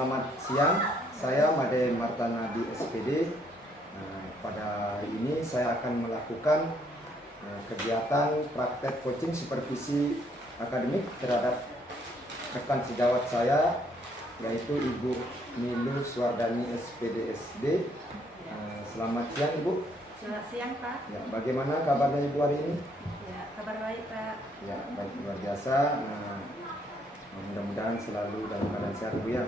Selamat siang, saya Made Martana di SPD. Pada hari ini saya akan melakukan kegiatan praktek coaching supervisi akademik terhadap rekan sejawat saya, yaitu Ibu Nilu Suwardani SPD SD. Selamat siang Ibu. Selamat siang Pak. Ya, bagaimana kabarnya Ibu hari ini? Ya, kabar baik Pak. Ya, baik, luar biasa. Mudah-mudahan selalu dalam keadaan sehat Bu ya.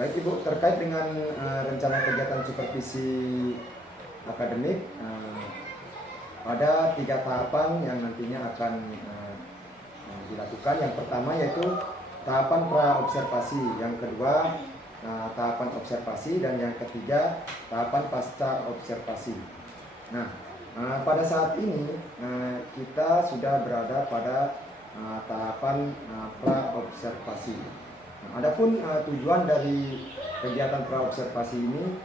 Baik Ibu, terkait dengan rencana kegiatan supervisi akademik, ada 3 tahapan yang nantinya akan dilakukan. Yang pertama yaitu tahapan pra-observasi, yang kedua tahapan observasi, dan yang ketiga tahapan pasca observasi. Nah, pada saat ini kita sudah berada pada tahapan pra-observasi. Adapun tujuan dari kegiatan pra-observasi ini,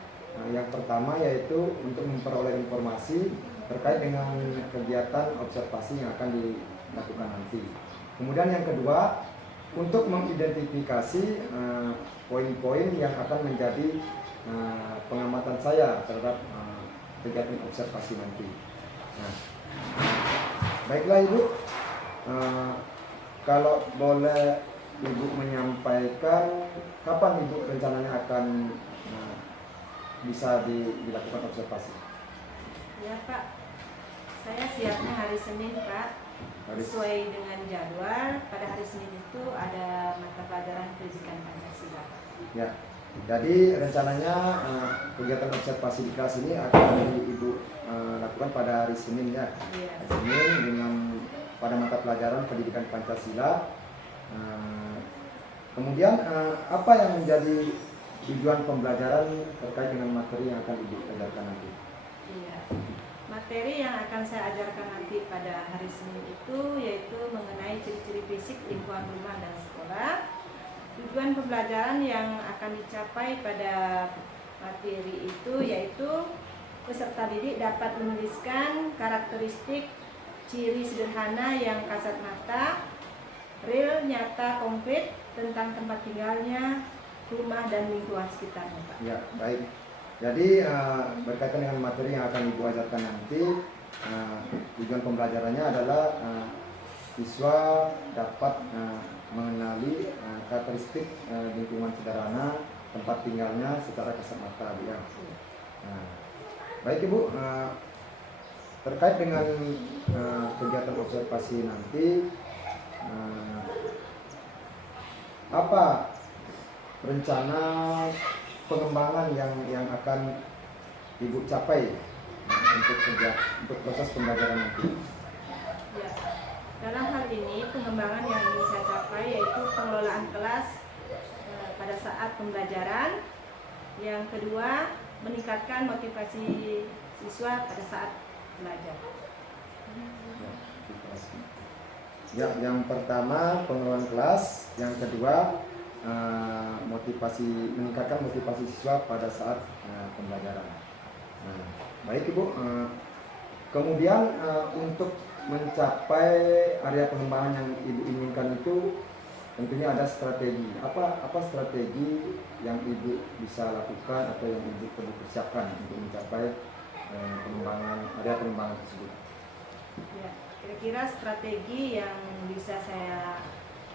yang pertama yaitu untuk memperoleh informasi terkait dengan kegiatan observasi yang akan dilakukan nanti. Kemudian yang kedua, untuk mengidentifikasi poin-poin yang akan menjadi pengamatan saya terhadap kegiatan observasi nanti. Nah, baiklah Ibu, kalau boleh Ibu menyampaikan kapan Ibu rencananya akan bisa dilakukan observasi? Ya Pak, saya siapnya hari Senin Pak. Sesuai dengan jadwal, pada hari Senin itu ada mata pelajaran pendidikan Pancasila. Ya, jadi rencananya kegiatan observasi di kelas ini akan Ibu lakukan pada hari Senin ya. Iya. Hari Senin dengan pada mata pelajaran pendidikan Pancasila. Kemudian apa yang menjadi tujuan pembelajaran terkait dengan materi yang akan Ibu ajarkan nanti? Iya. Materi yang akan saya ajarkan nanti pada hari Senin itu yaitu mengenai ciri-ciri fisik lingkungan rumah dan sekolah. Tujuan pembelajaran yang akan dicapai pada materi itu yaitu peserta didik dapat menuliskan karakteristik ciri sederhana yang kasat mata, real, nyata, konkret tentang tempat tinggalnya, rumah dan lingkungan sekitarnya Pak. Ya, baik. Jadi berkaitan dengan materi yang akan Ibu ajarkan nanti, tujuan pembelajarannya adalah siswa dapat mengenali karakteristik lingkungan sederhana tempat tinggalnya secara kasat mata ya. Baik Ibu, terkait dengan kegiatan observasi nanti, apa rencana pengembangan yang akan Ibu capai untuk proses pembelajaran nanti? Ya, dalam hal ini pengembangan yang ingin saya capai yaitu pengelolaan kelas pada saat pembelajaran. Yang kedua, meningkatkan motivasi siswa pada saat belajar. Ya, yang pertama pengelolaan kelas, yang kedua meningkatkan motivasi siswa pada saat pembelajaran. Baik Ibu, kemudian untuk mencapai area pengembangan yang Ibu inginkan itu tentunya ada strategi. Apa strategi yang Ibu bisa lakukan atau yang Ibu perlu persiapkan untuk mencapai area pengembangan tersebut? Ya, kira-kira strategi yang bisa saya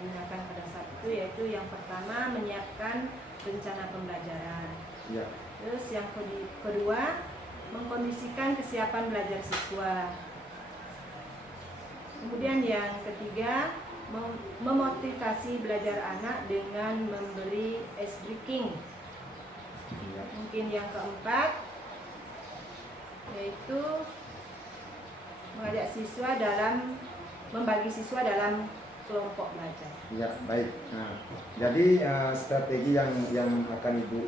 gunakan pada saat itu yaitu yang pertama menyiapkan rencana pembelajaran. Ya. Terus yang kedua mengkondisikan kesiapan belajar siswa. Kemudian yang ketiga memotivasi belajar anak dengan memberi ice breaking. Ya. Mungkin yang keempat yaitu mengajak siswa membagi siswa dalam kelompok belajar. Ya, baik. Jadi strategi yang akan Ibu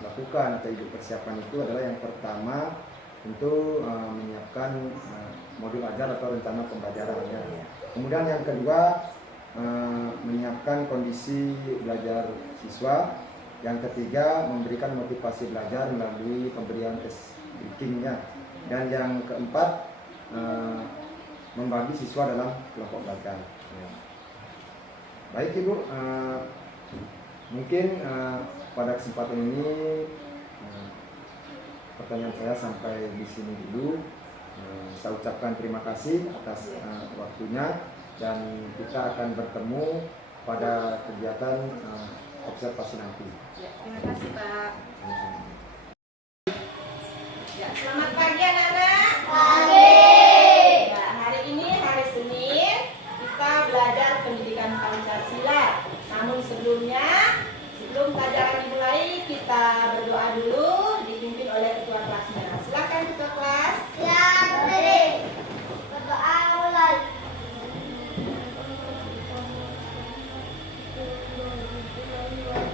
lakukan atau Ibu persiapkan itu adalah yang pertama untuk menyiapkan modul ajar atau rencana pembelajaran ya. Kemudian yang kedua menyiapkan kondisi belajar siswa. Yang ketiga memberikan motivasi belajar melalui pemberian breakingnya. Dan yang keempat membagi siswa dalam kelompok belajar. Ya. Baik Ibu, Mungkin pada kesempatan ini pertanyaan saya sampai di sini dulu. Saya ucapkan terima kasih atas waktunya, dan kita akan bertemu pada kegiatan observasi nanti. Ya, terima kasih Pak. Ya, selamat pagi anak-anak. Pagi. Ya, hari ini hari Senin kita belajar pendidikan Pancasila. Namun sebelum pelajaran dimulai, kita berdoa dulu dipimpin oleh ketua kelasnya. Silakan ketua kelas. Ya, berdiri. Berdoa mulai.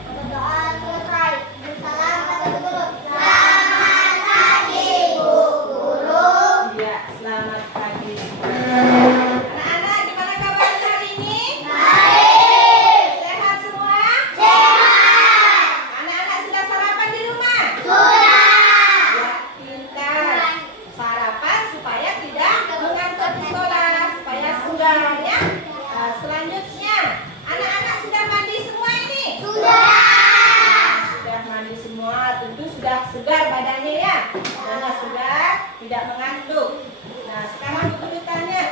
Berdoa selesai. Salam pada guru. Selamat pagi, Bu Guru. Iya, selamat pagi. Anak-anak, gimana kabarnya hari ini? Baik. Sehat semua? Sehat. Anak-anak sudah sarapan di rumah? Sudah. Ya, pintar. Sarapan supaya tidak mengantuk di sekolah, supaya segar ya. Selanjutnya, anak-anak sudah mandi semua ini? Sudah. Sudah mandi semua, tentu sudah segar badannya ya. Karena segar, tidak mengantuk. Nah, sekarang guru tanya,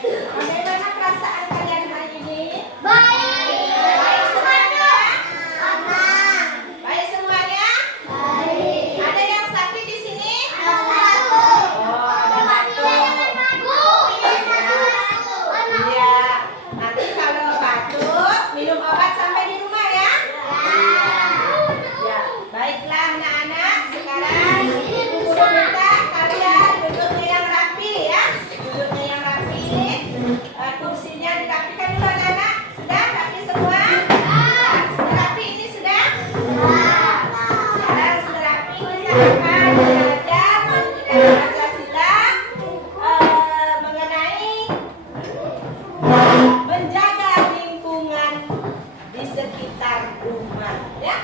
bagaimana perasaan kalian hari ini? Baik. Baik semuanya? Aman. Baik semuanya? Baik. Ada yang sakit di sini? Satu. Oh, ada batuk. Bu, Iya, nanti kalau batuk minum obat sampai di rumah ya. Ya, baiklah anak-anak. Sekarang Ibu Guru minta kalian duduknya yang rapi ya. Duduknya yang rapi. Kursinya dirapikan dulu anak-anak. Sudah rapi semua? Sudah rapi ini sudah? Sekarang sudah rapi, kita akan belajar pendidikan Pancasila mengenai menjaga lingkungan di sekitar rumah ya.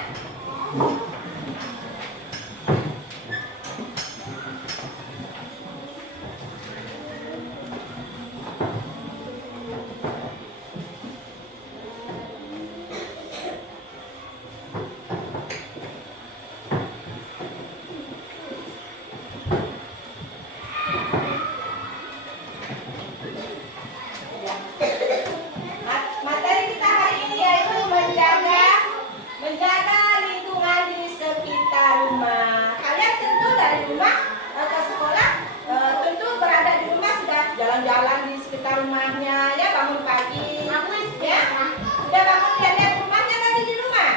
Materi kita hari ini yaitu menjaga lingkungan di sekitar rumah. Kalian tentu dari rumah ke sekolah tentu berada di rumah, sudah jalan-jalan di sekitar rumahnya ya, bangun pagi ya. Sudah bangun lihat rumahnya tadi di rumah?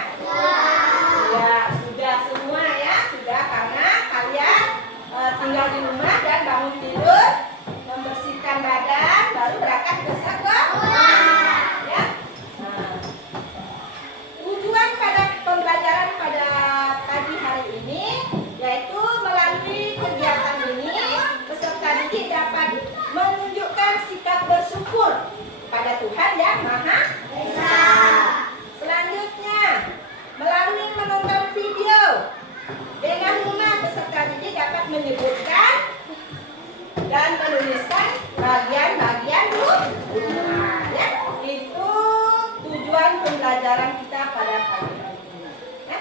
Ya, sudah semua ya, sudah, karena kalian tinggal di rumah dan bangun tidur, membersihkan badan, baru berangkat ke sekolah. Ya. Nah, tujuan pada pembelajaran pada pagi hari ini yaitu melalui kegiatan ini peserta didik dapat menunjukkan sikap bersyukur pada Tuhan Yang Maha Esa. Selanjutnya, melalui menonton video dengan rumah, peserta didik dapat menyebutkan dan menuliskan bagian-bagian rumah ya. Itu tujuan pembelajaran kita pada pagi hari ini ya.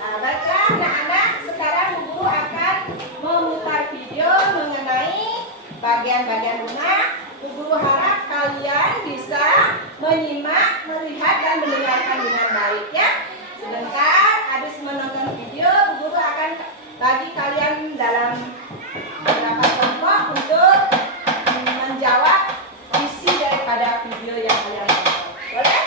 Nah, baiklah anak-anak, sekarang Bu Guru akan memutar video mengenai bagian-bagian rumah. Bu Guru harap kalian bisa menyimak, melihat dan mendengarkan dengan baik ya. Sebentar habis menonton video, Bu Guru akan bagi kalian dalam beberapa kelompok untuk menjawab isi daripada video yang kalian tonton. Boleh?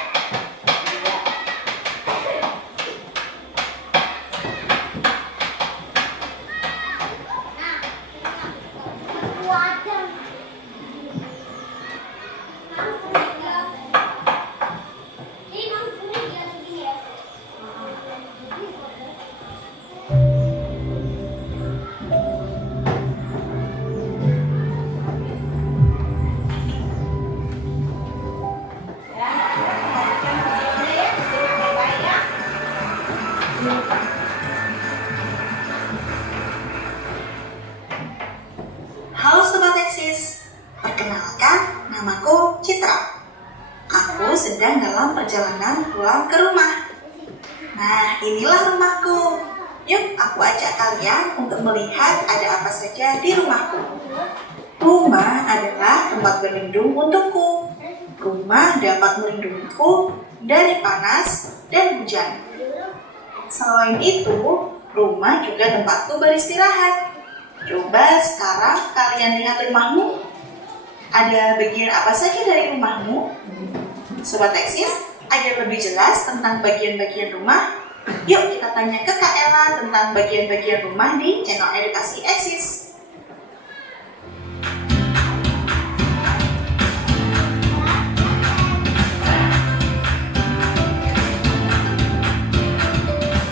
Halo Sobat Eksis, perkenalkan namaku Citra. Aku sedang dalam perjalanan pulang ke rumah. Nah, inilah rumahku. Yuk, aku ajak kalian untuk melihat ada apa saja di rumahku. Rumah adalah tempat berlindung untukku. Rumah dapat melindungiku dari panas dan hujan. Selain itu, rumah juga tempatku beristirahat. Coba sekarang kalian lihat rumahmu. Ada bagian apa saja dari rumahmu? Sobat Eksis, agar lebih jelas tentang bagian-bagian rumah, yuk kita tanya ke Kak Ella tentang bagian-bagian rumah di channel Edukasi Eksis.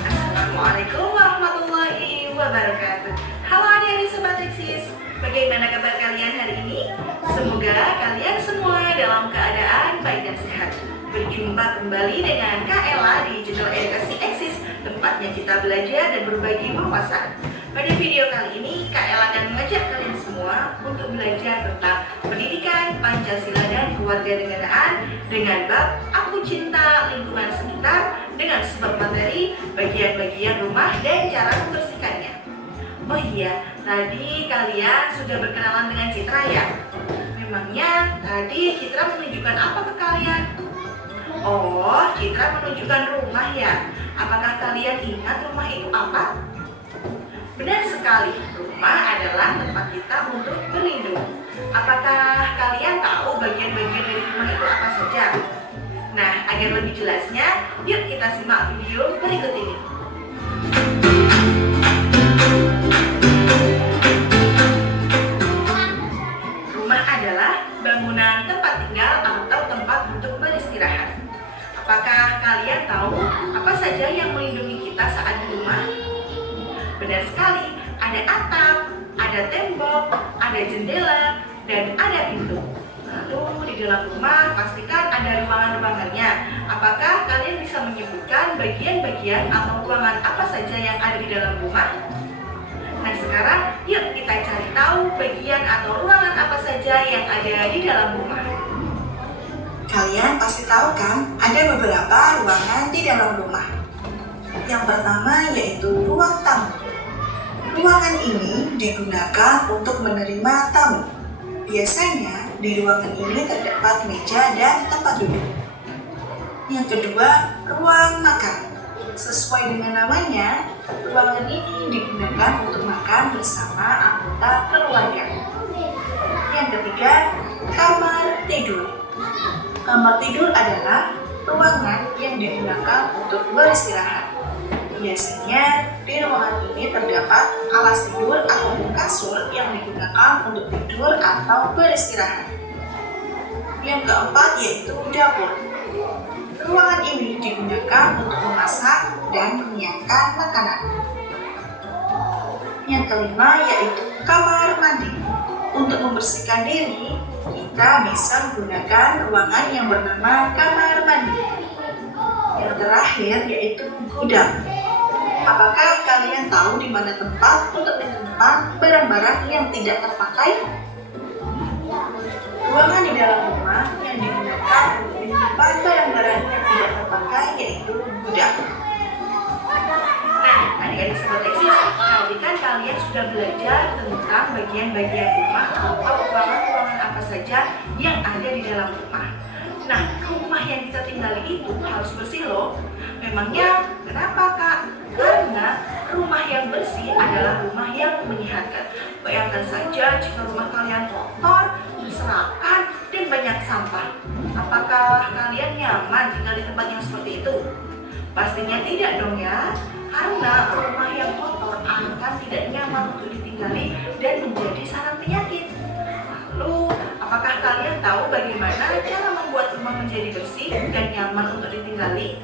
Assalamualaikum warahmatullahi wabarakatuh. Halo adik-adik Sobat Eksis, bagaimana kabar kalian hari ini? Semoga kalian semua dalam keadaan baik dan sehat. Berjumpa kembali dengan Kak Ella di channel Edukasi Eksis, tempatnya kita belajar dan berbagi wawasan. Pada video kali ini, Kak Ella akan mengajak kalian semua untuk belajar tentang pendidikan, Pancasila dan kewarganegaraan dengan bab Aku Cinta Lingkungan Sekitar dengan sebab materi bagian-bagian rumah dan cara membersihkannya. Oh iya, tadi kalian sudah berkenalan dengan Citra ya? Memangnya tadi Citra menunjukkan apa ke kalian? Oh, Citra menunjukkan rumah ya? Apakah kalian ingat rumah itu apa? Benar sekali, rumah adalah tempat kita untuk berlindung. Apakah kalian tahu bagian-bagian dari rumah itu apa saja? Nah, agar lebih jelasnya, yuk kita simak video berikut ini. Rumah adalah bangunan tempat tinggal atau tempat untuk beristirahat. Apakah kalian tahu apa saja yang melindungi kita saat di rumah? Benar sekali, ada atap, ada tembok, ada jendela, dan ada pintu. Lalu di dalam rumah pastikan ada ruangan-ruangannya. Apakah kalian bisa menyebutkan bagian-bagian atau ruangan apa saja yang ada di dalam rumah? Nah sekarang yuk kita cari tahu bagian atau ruangan apa saja yang ada di dalam rumah. Kalian pasti tahu kan, ada beberapa ruangan di dalam rumah. Yang pertama yaitu ruang tamu. Ruangan ini digunakan untuk menerima tamu. Biasanya di ruangan ini terdapat meja dan tempat duduk. Yang kedua, ruang makan. Sesuai dengan namanya, ruangan ini digunakan untuk makan bersama anggota keluarga. Yang ketiga, kamar tidur. Kamar tidur adalah ruangan yang digunakan untuk beristirahat. Biasanya di ruangan ini terdapat alas tidur atau kasur yang digunakan untuk tidur atau beristirahat. Yang keempat yaitu dapur. Ruangan ini digunakan untuk memasak dan menyiapkan makanan. Yang kelima yaitu kamar mandi. Untuk membersihkan diri, kita bisa menggunakan ruangan yang bernama kamar mandi. Yang terakhir yaitu gudang. Apakah kalian tahu di mana tempat untuk menyimpan barang-barang yang tidak terpakai? Ruangan di dalam rumah yang digunakan untuk menyimpan barang-barang yang tidak terpakai yaitu gudang. Nah, adik-adik Sobat Eksis, tadi kan kalian sudah belajar tentang bagian-bagian rumah atau ruangan-ruangan apa saja yang ada di dalam rumah. Nah, rumah yang kita tinggali itu harus bersih loh. Memangnya kenapa Kak? Karena rumah yang bersih adalah rumah yang menyehatkan. Bayangkan saja jika rumah kalian kotor, berserakan, dan banyak sampah. Apakah kalian nyaman tinggal di tempat yang seperti itu? Pastinya tidak dong ya. Karena rumah yang kotor akan tidak nyaman untuk ditinggali dan menjadi sarang penyakit. Lalu, apakah kalian tahu bagaimana cara membuat rumah menjadi bersih dan nyaman untuk ditinggali?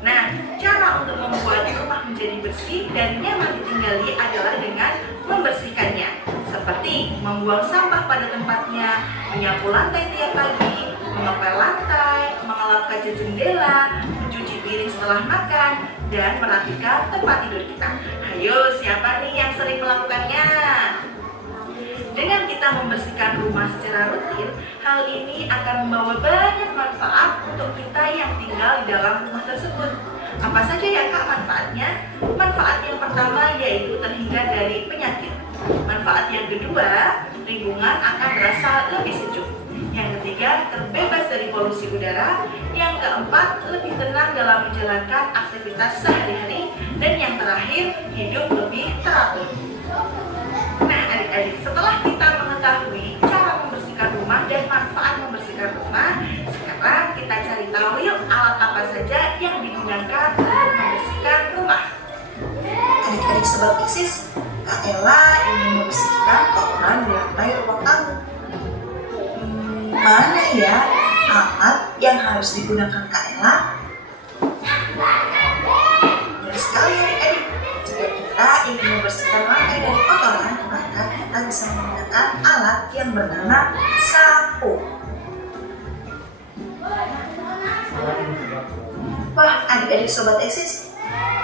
Nah, cara untuk membuat rumah menjadi bersih dan nyaman ditinggali adalah dengan membersihkannya. Seperti membuang sampah pada tempatnya, menyapu lantai tiap pagi, mengepel lantai, mengelap kaca jendela, mencuci piring setelah makan, dan merapikan tempat tidur kita. Ayo, siapa nih yang sering melakukannya? Dengan kita membersihkan rumah secara rutin, hal ini akan membawa banyak manfaat untuk kita yang tinggal di dalam rumah tersebut. Apa saja ya Kak manfaatnya? Manfaat yang pertama yaitu terhindar dari penyakit. Manfaat yang kedua, lingkungan akan terasa lebih sejuk. Yang ketiga, terbebas dari polusi udara. Yang keempat, lebih tenang dalam menjalankan aktivitas sehari-hari. Dan yang terakhir, hidup lebih teratur. Nah adik-adik, setelah kita mengetahui cara membersihkan rumah dan manfaat membersihkan rumah, sekarang kita cari tahu yuk alat apa saja yang digunakan untuk membersihkan rumah. Adik-adik sobat Eksis, Kak Ella ingin membersihkan kotoran di lantai ruang tamu. Mana ya alat yang harus digunakan Kak Ella? Benar sekali adik-adik, jika kita ingin membersihkan lantai dari kotoran, maka kita bisa menggunakan alat yang bernama sapu. Wah adik-adik sobat Eksis,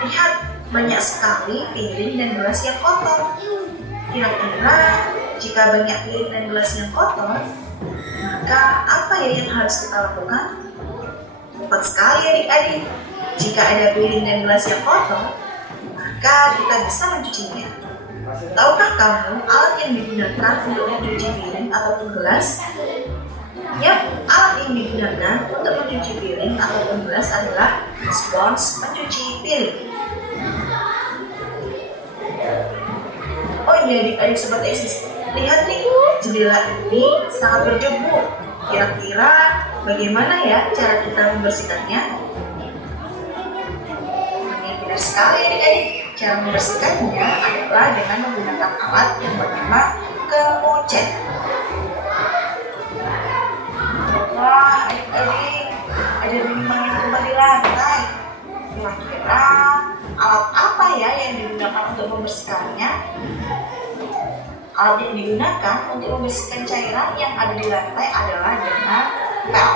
lihat banyak sekali piring dan gelas yang kotor. Kira-kira jika banyak piring dan gelas yang kotor, maka apa ya yang harus kita lakukan? Tepat sekali adik-adik, jika ada piring dan gelas yang kotor, maka kita bisa mencucinya. Tahukah kamu alat yang digunakan untuk mencuci piring ataupun gelas? Yap, alat yang digunakan untuk mencuci piring ataupun gelas adalah spons pencuci piring. Oh iya adik-adik sobat Eksis, lihat nih, jendela ini sangat berdebu. Kira-kira bagaimana ya cara kita membersihkannya? Benar sekali adik-adik, cara membersihkannya adalah dengan menggunakan alat yang bernama kemocet. Wah adik-adik, ada minuman yang tumpah di lantai. Kira-kira alat apa ya yang digunakan untuk membersihkannya? Alat yang digunakan untuk membersihkan cairan yang ada di lantai adalah dengan pel.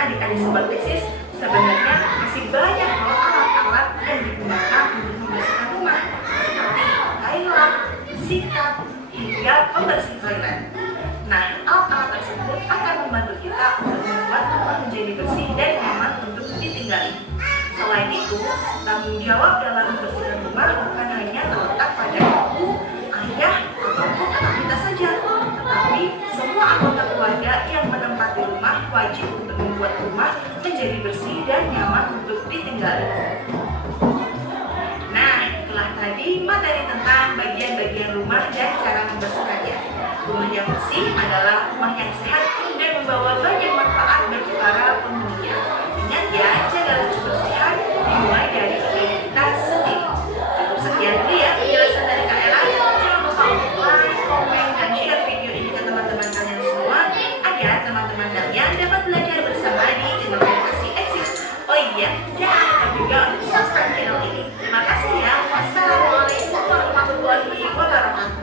Adik-adik sobat Eksis, sebenarnya masih banyak loh alat-alat yang digunakan untuk membersihkan rumah, seperti kain lap, sikat, hingga pembersih toilet. Nah, alat-alat tersebut akan membantu kita untuk membuat rumah menjadi bersih dan nyaman untuk ditinggali. Selain itu, tanggung jawab dalam membersihkan rumah bukan hanya terletak pada ibu, ayah, ataupun anak kita saja, tetapi semua anggota keluarga yang menempati rumah wajib untuk membuat rumah menjadi bersih dan nyaman untuk ditinggali. Nah, itulah tadi materi tentang bagian-bagian rumah dan cara membersihkannya. Rumah yang bersih adalah rumah yang sehat dan membawa banyak manfaat bagi para penghuninya. Ingat ya, jaga kebersihan dimulai dari diri kita sendiri. Cukup sekian dulu ya penjelasan dari Kak Ella. Jangan lupa untuk like, komen, dan share video ini ke teman-teman kalian semua agar teman-teman kalian dapat belajar bersama di channel Edukasi Eksis. Oh iya, jangan lupa juga untuk subscribe channel ini. Terima kasih ya. Wassalamualaikum warahmatullahi wabarakatuh.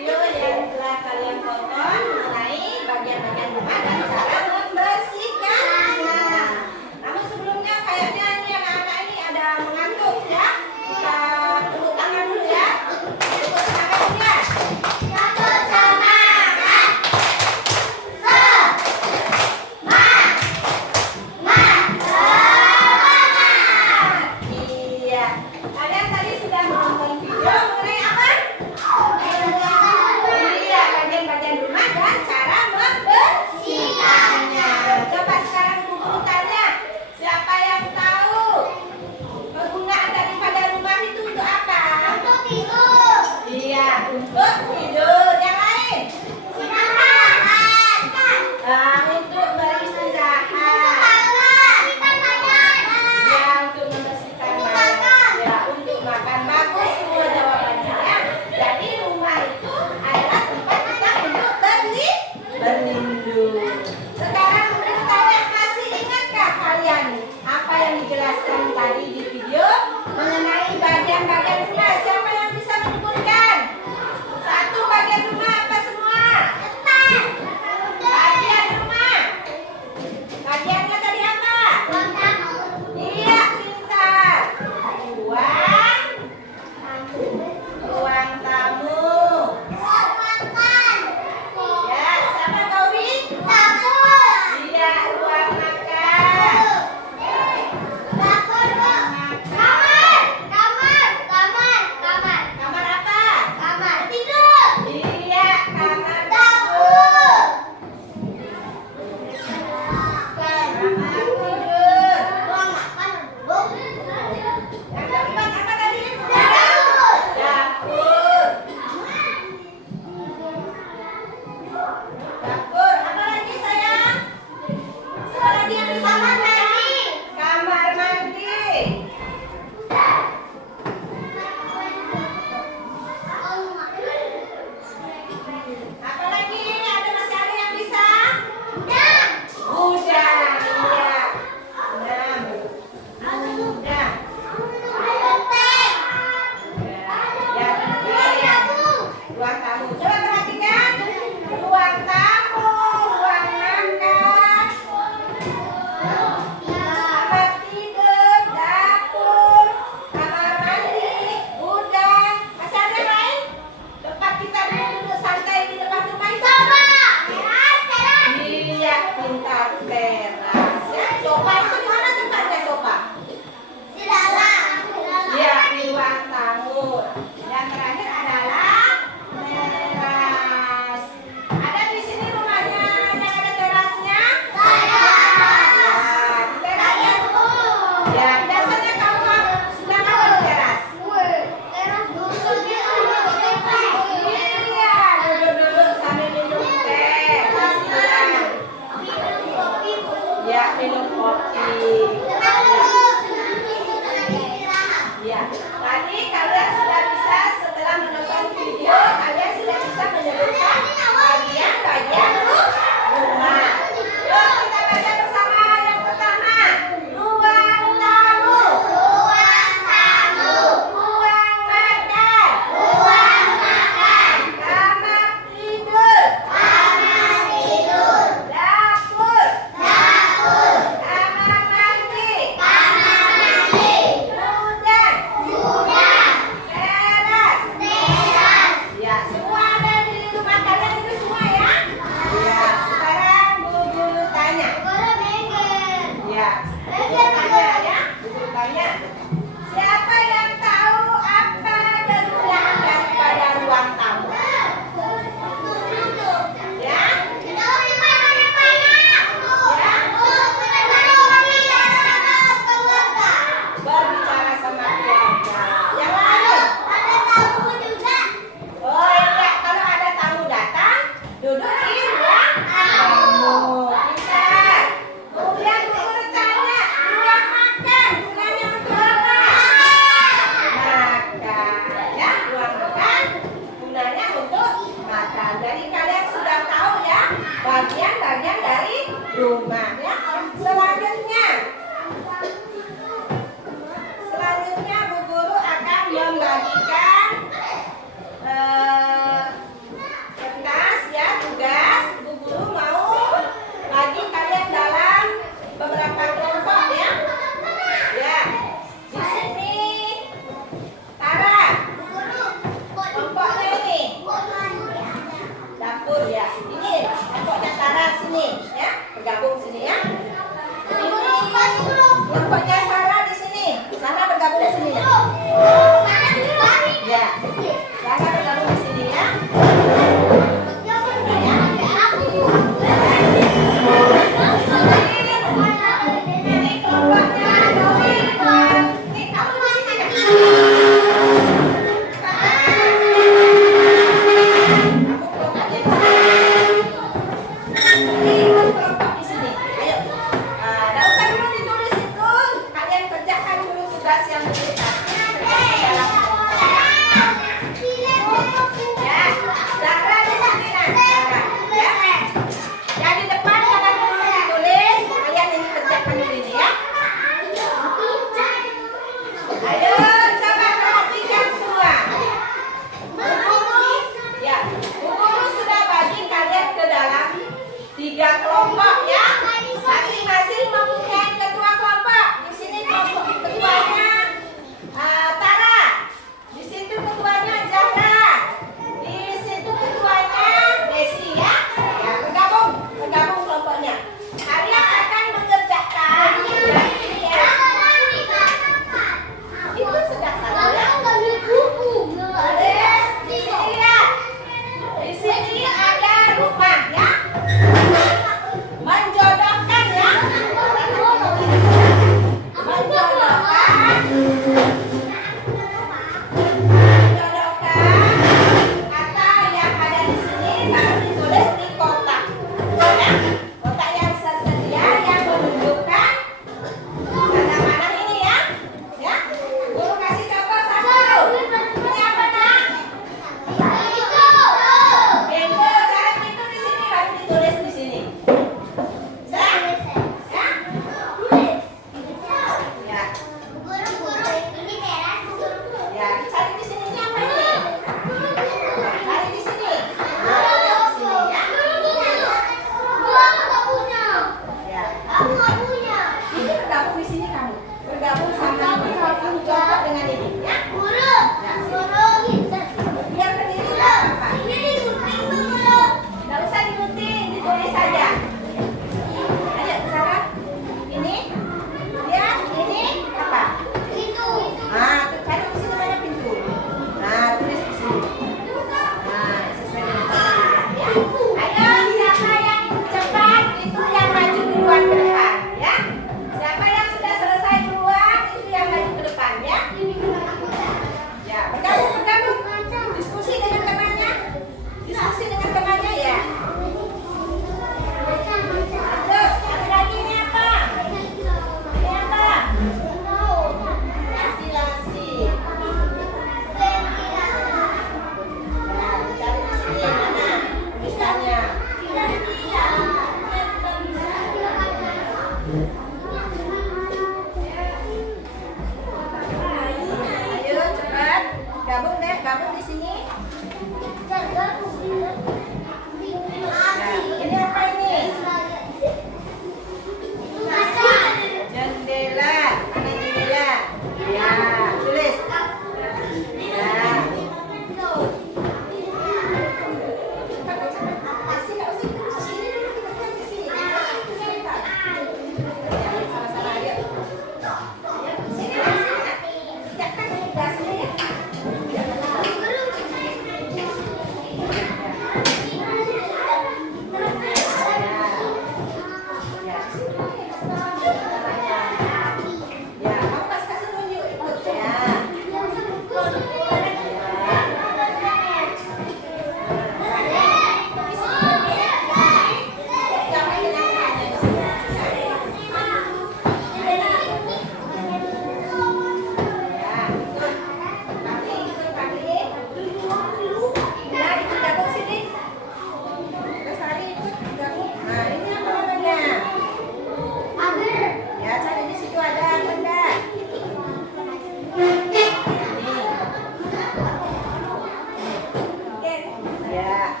Tidak.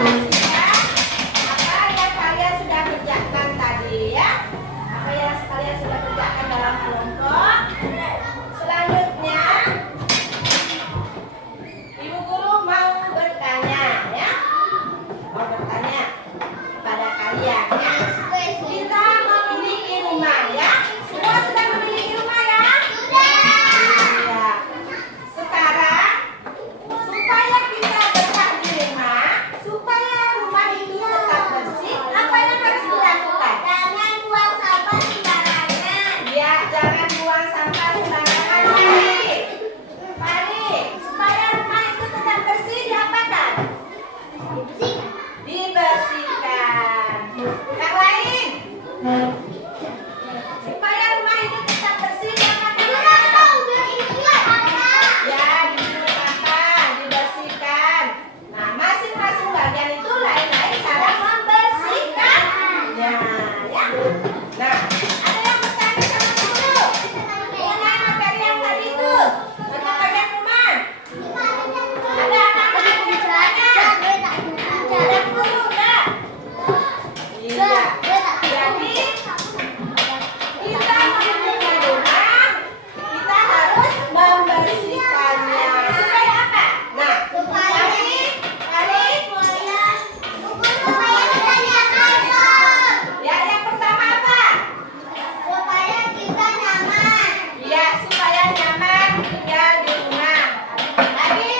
apa yang kalian sudah kerjakan tadi ya. Apa yang kalian sudah kerjakan dalam kelompok. Selanjutnya Ibu Guru mau bertanya ya. Mau bertanya kepada kalian ya. Kita memiliki rumah ya. Semua sudah memiliki rumah ya? Ya. Sekarang supaya kita betah di rumah, supaya rumah itu tetap bersih, apa yang harus dilakukan? Jangan buang sampah sembarangan. Ya, jangan buang sampah sembarangan. Mari, supaya rumah itu tetap bersih, diapakan? Dibersihkan. Yang lain? Supaya rumah itu tetap bersih, diapakan? Ya, digunakan, dibersihkan. Nah, masing-masing bagian itu lain-lain cara membersihkannya, ya. Nah, ada yang bertanya sama guru mengenai materi yang tadi itu tentang bagian rumah. Ada anak-anak yang bertanya? Ada guru enggak? Iya. Jadi kita memiliki rumah, kita harus membersihkannya. Supaya apa? Nah, ya, yang pertama apa? Ya, supaya nyaman tinggal di rumah. Lagi.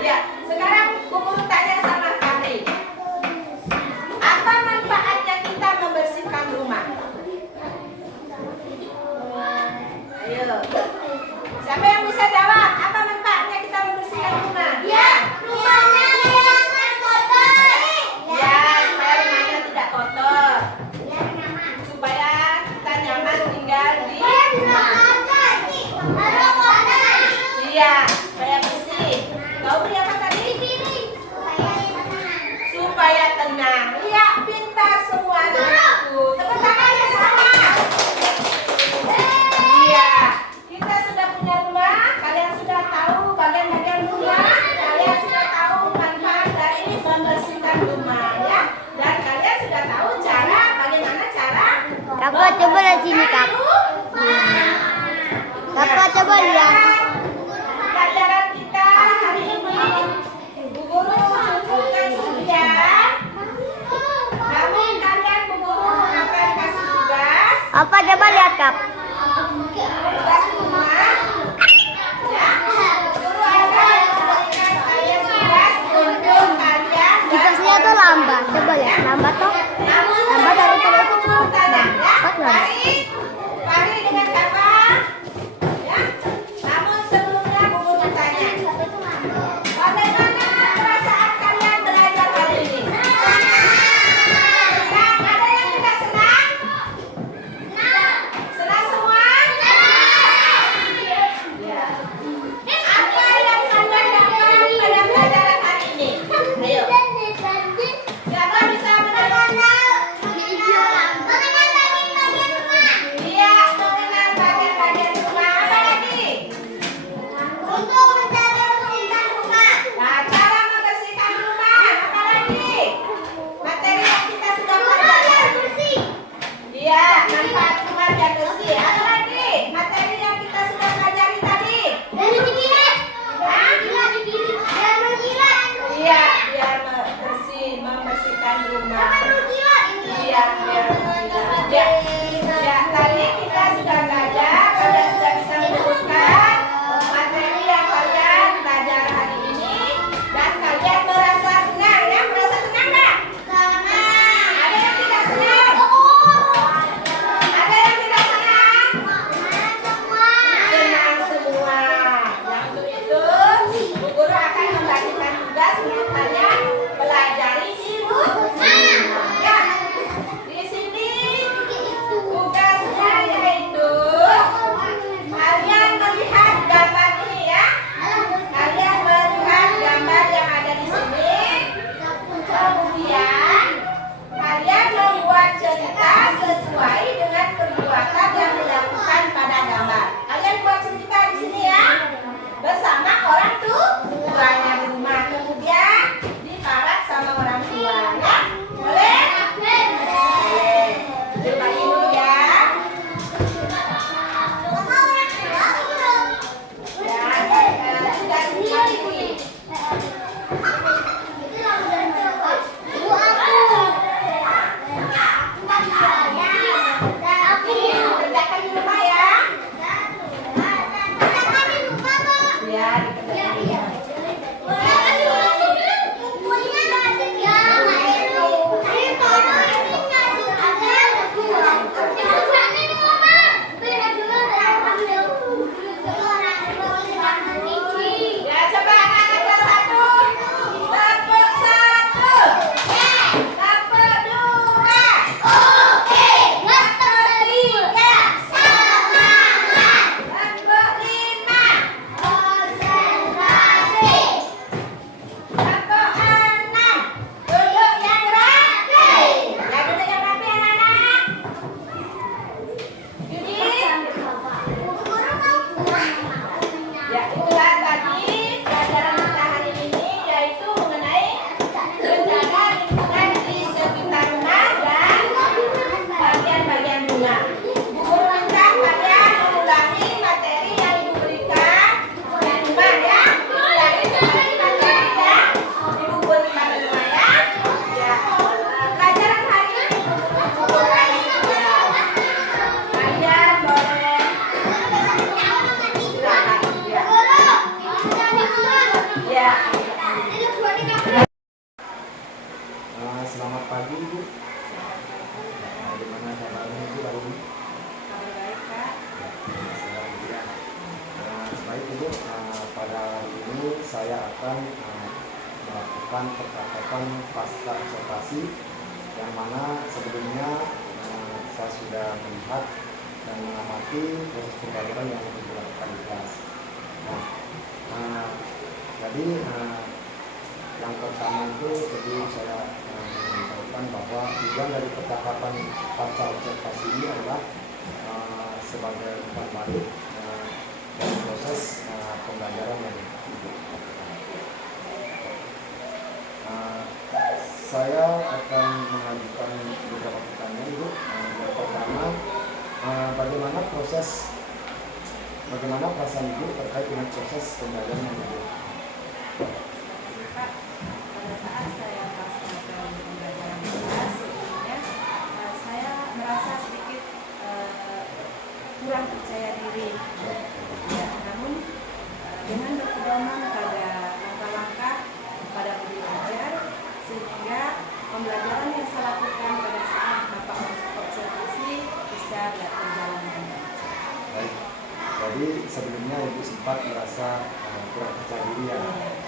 Iya, sekarang Bu Guru tanya sama Fahri. Apa manfaatnya kita membersihkan rumah? Ayo. Siapa yang bisa jawab? Apa manfaatnya kita membersihkan rumah? Ya, supaya rumahnya tidak kotor. Supaya kita nyaman tinggal di rumah. Iya, supaya bersih. Kau beri apa tadi? Supaya tenang. Iya, pintar semua anakku. Tepuk tangan ya sama. Iya, kita sudah punya rumah. Kalian sudah tahu bagian-bagian rumah. Kalian sudah tahu manfaat dari membersihkan rumah ya. Dan kalian sudah tahu bagaimana cara Kakak coba lihat sini, Kak. Kakak coba lihat. Pelajaran kita hari ini Bu Guru cukupkan sekian. Namun kalian Bu Guru akan kasih tugas. Apa coba lihat, Kak? Tugas rumah. Ya. Guru akan memberikan kalian tugas untuk kalian. Tugasnya tuh lambat. Coba lihat, lambat toh. Namun Lambat dari sebelumnya tadi itu Bu Guru tanya ya. cepat lambat. Mari dengan kakak. Ya. Namun sebelumnya Bu Guru tanya. Bagaimana perasaan kalian belajar hari ini? Senang? Ada yang tidak senang? Senang Ya, itulah tadi pelajaran kita hari ini, yaitu mengenai menjaga lingkungan di sekitar rumah dan bagian-bagian rumah. Guru minta kalian mengulangi materi yang diberikan di rumah ya. Ulangi kembali materi yang di buku 5 rumah ya. Ya. Pelajaran hari ini cukup baik ya. Kalian boleh istirahat ya. Ya. Selamat pagi Ibu. Bagaimana kabarnya Ibu hari ini? Kabar baik Kak. Alhamdulillah. Baik Ibu, pada hari ini saya akan melakukan percakapan pasca observasi yang mana sebelumnya saya sudah melihat dan mengamati proses pembelajaran yang dilakukan di kelas. Jadi yang pertama itu tadi saya menyampaikan bahwa tujuan dari percakapan pasca observasi ini adalah sebagai umpan balik dari proses pembelajaran yang dilakukan. Saya akan mengajukan beberapa pertanyaan Ibu. Yang pertama, bagaimana perasaan Ibu terkait dengan proses pembelajaran yang dilakukan? Pak, pada saat saya melaksanakan pembelajaran kelas sebelumnya, saya merasa sedikit kurang percaya diri. Ya, namun dengan berpedoman pada langkah-langkah pada belajar, sehingga pembelajaran yang saya lakukan pada saat Bapak observasi bisa berjalan dengan baik. Baik. Jadi sebelumnya Ibu sempat merasa kurang percaya diri ya,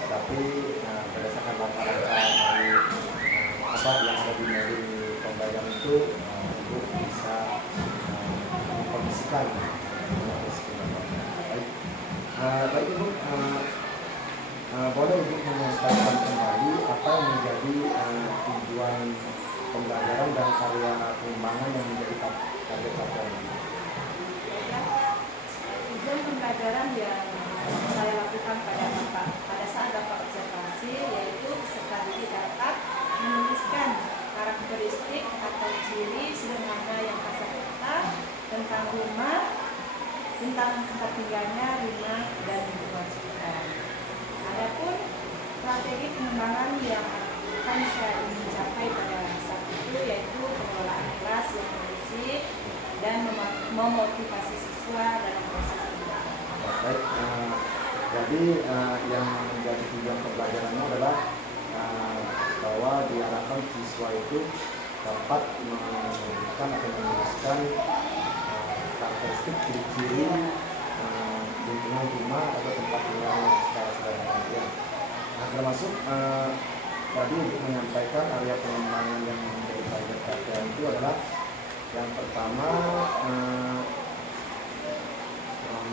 tapi berdasarkan langkah-langkah dari apa yang ada di media pembelajaran itu, Ibu bisa mengkondisikan baik. Baik Ibu, boleh Ibu menyampaikan kembali apa yang menjadi tujuan pembelajaran dan karya pengembangan yang menjadi target capaian Ibu? Tujuan pembelajaran yang saya lakukan pada saat Bapak observasi yaitu peserta didik dapat menuliskan karakteristik atau ciri sederhana yang khas kota tentang rumah, tentang tempat tinggalnya, rumah, dan lingkungan sekitar. Adapun strategi pengembangan yang akan saya ingin capai pada saat itu yaitu pengelolaan kelas yang kondusif dan memotivasi siswa dalam proses pembelajaran. Baik, jadi yang menjadi tujuan pembelajarannya adalah bahwa diharapkan siswa itu dapat memberikan atau menuliskan karakteristik ciri-ciri lingkungan rumah atau tempat tinggal secara sederhana. Termasuk tadi untuk menyampaikan area pengembangan yang menjadi target capaian itu adalah yang pertama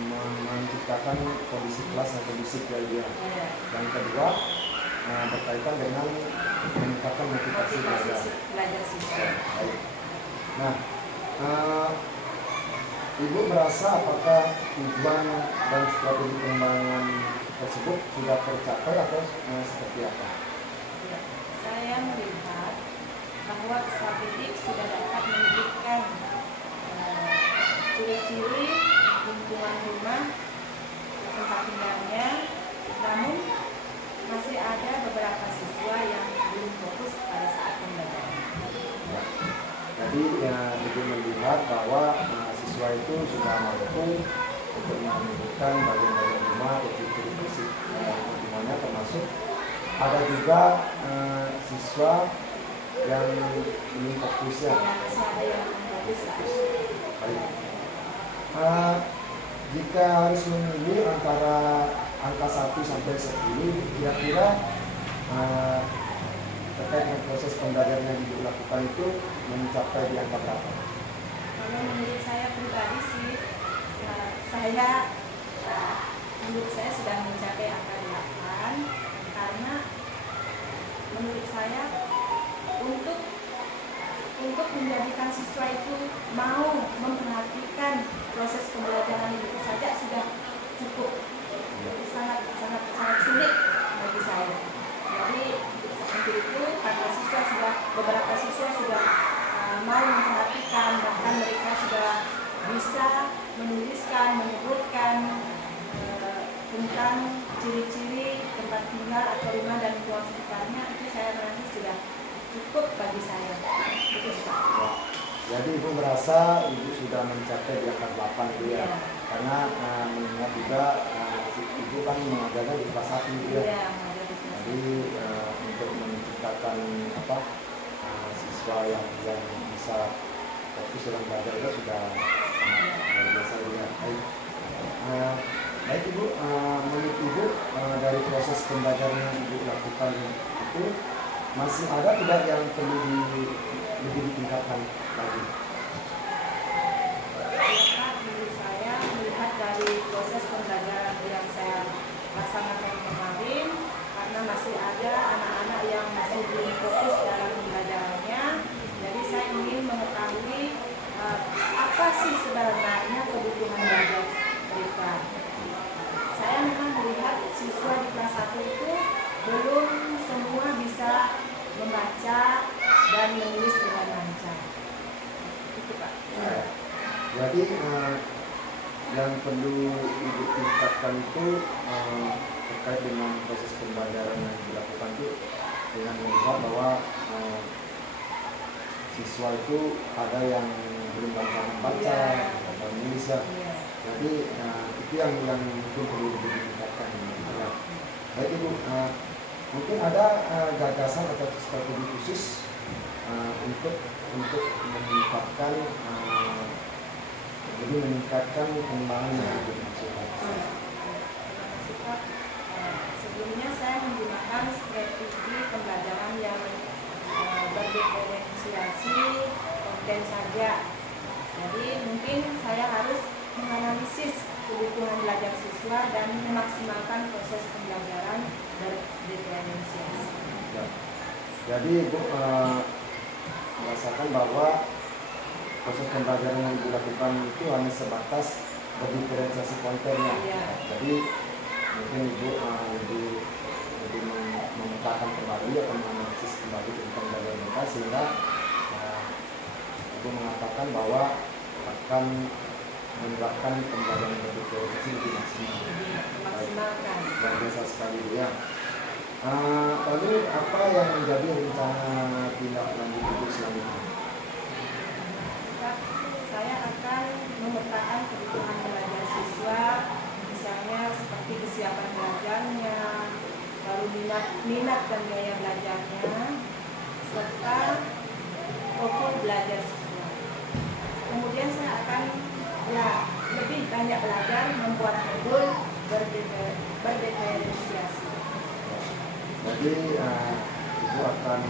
menciptakan kondisi kelas yang kondusif ya dia. Yang kedua berkaitan dengan meningkatkan motivasi belajar siswa. Baik. Nah, Ibu merasa apakah tujuan dan strategi pengembangan tersebut sudah tercapai atau seperti apa? Ya, saya melihat bahwa peserta didik sudah dapat memberikan ciri-ciri lingkungan rumah, tempat tinggalnya, namun masih ada beberapa siswa yang belum fokus pada saat pembelajaran. Ya. Jadi Ibu melihat bahwa siswa itu sudah mampu untuk menunjukkan bagian-bagian rumah atau ciri-ciri fisik lingkungannya, termasuk ada juga siswa yang belum fokus ya. Masih ada yang belum fokus. Baik. Jika harus memilih antara angka 1 sampai 10, kira-kira terkait dengan proses pembelajaran yang dilakukan itu mencapai di angka berapa? Kalau menurut saya pribadi sih, menurut saya sudah mencapai angka 8, karena menurut saya untuk menjadikan siswa itu mau memperhatikan proses pembelajaran itu saja sudah tentang ciri-ciri tempat tinggal atau rumah dan lingkungan sekitarnya itu saya merasa sudah cukup bagi saya. Itu Pak. Ya. Jadi Ibu merasa Ibu sudah mencapai di angka 8 gitu ya. Iya. Karena mengingat juga Ibu kan mengajarnya di kelas 1 gitu ya. Iya, ada di kelas. Jadi untuk menciptakan siswa yang bisa fokus dalam belajar itu sudah luar biasa juga. Baik. Baik Ibu, menurut Ibu dari proses pembelajaran yang Ibu lakukan itu masih ada tidak yang perlu lebih ditingkatkan lagi? Pak, menurut saya melihat dari proses pembelajaran yang saya laksanakan kemarin, karena masih ada anak-anak yang masih belum fokus dalam pembelajarannya, jadi saya ingin mengetahui apa sih sebenarnya kebutuhan belajar mereka. Saya memang melihat siswa di kelas 1 itu belum semua bisa membaca dan menulis dengan lancar. Itu Pak. Jadi yang perlu Ibu tingkatkan itu terkait dengan proses pembelajaran yang dilakukan itu dengan melihat bahwa siswa itu ada yang belum lancar membaca atau menulis ya. Iya. Jadi itu yang mungkin perlu ditingkatkan. Ya. Baik Ibu, mungkin ada gagasan atau strategi khusus untuk meningkatkan pengembangan yang Ibu maksudkan. Sebelumnya saya menggunakan strategi pembelajaran yang berdiferensiasi konten saja. Jadi mungkin saya harus menganalisis kebutuhan belajar siswa dan memaksimalkan proses pembelajaran berdiferensiasi. Ya. Jadi Ibu merasakan bahwa proses pembelajaran yang dilakukan itu hanya sebatas berdiferensiasi kontennya. Iya. Jadi mungkin Ibu lebih memetakan kembali atau menganalisis kembali tentang pembelajaran mereka sehingga Ibu mengatakan bahwa akan menerapkan pembelajaran berdiferensiasi lebih maksimal. Memaksimalkan. Luar biasa sekali ya. Lalu apa yang menjadi rencana tindak lanjut Ibu selanjutnya? Saya akan memetakan kebutuhan belajar siswa, misalnya seperti kesiapan belajarnya, lalu minat dan gaya belajarnya, serta pokok belajar siswa. Kemudian saya akan lebih banyak belajar membuat modul berdiferensiasi. Jadi Ibu akan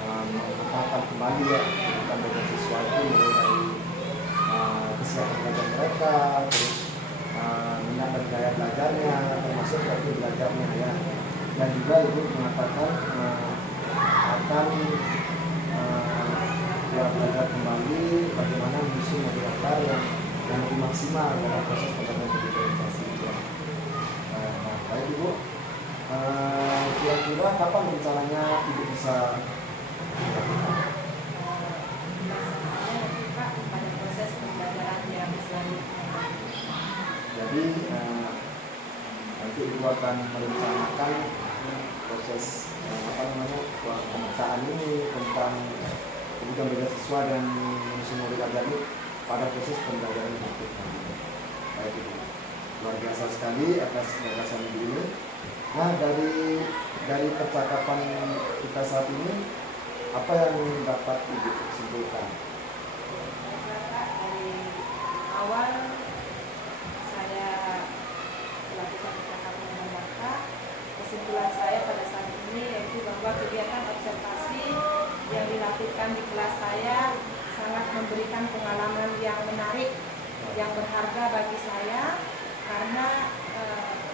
memetakan kembali ya tentang belajar siswa itu mulai dari kesiapan belajar mereka, terus minat dan gaya belajarnya, termasuk waktu belajarnya ya. Dan juga Ibu mengatakan akan belajar kembali bagaimana menyusun model yang lebih maksimal dalam proses pembelajaran berdiferensiasi ya. Baik Ibu, kira-kira kapan rencananya Ibu bisa dilakukan? Pak, pada proses pembelajaran yang selanjutnya. Jadi nanti Ibu akan merencanakan proses pemetaan ini tentang kebutuhan belajar siswa dan menyusun model belajar pada proses pembelajaran berikutnya. Baik Ibu, luar biasa sekali atas gagasan Ibu ini. Nah dari percakapan kita saat ini, apa yang dapat Ibu simpulkan? Dari awal saya melakukan percakapan dengan Bapak, kesimpulan saya pada saat ini yaitu bahwa kegiatan observasi yang dilakukan di kelas saya sangat memberikan pengalaman yang menarik, yang berharga bagi saya, karena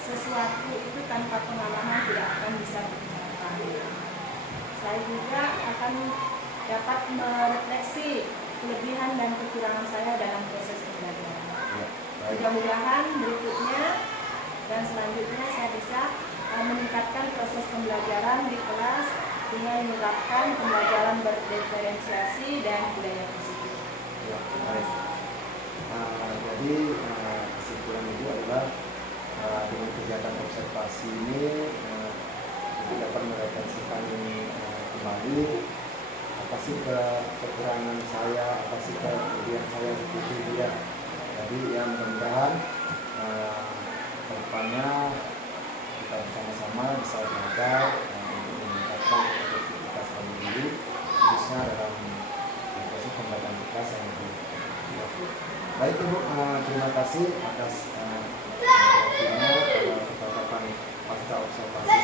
sesuatu itu tanpa pengalaman tidak akan bisa dikerjakan. Saya juga akan dapat merefleksi kelebihan dan kekurangan saya dalam proses pembelajaran. Mudah-mudahan berikutnya dan selanjutnya saya bisa meningkatkan proses pembelajaran di kelas dengan menerapkan pembelajaran berdiferensiasi dan budaya positif. Ya, baik. Jadi kesimpulan Ibu adalah dengan kegiatan observasi ini dapat merefleksikan kembali apa sih kekurangan saya, apa sih kelebihan saya seperti dia. Jadi ya mudah-mudahan kedepannya kita bersama-sama bisa belajar untuk meningkatkan produktivitas diri bisa dalam proses pembelajaran kita yang lebih. Baik Ibu, terima kasih atas waktunya pada percakapan pasca observasi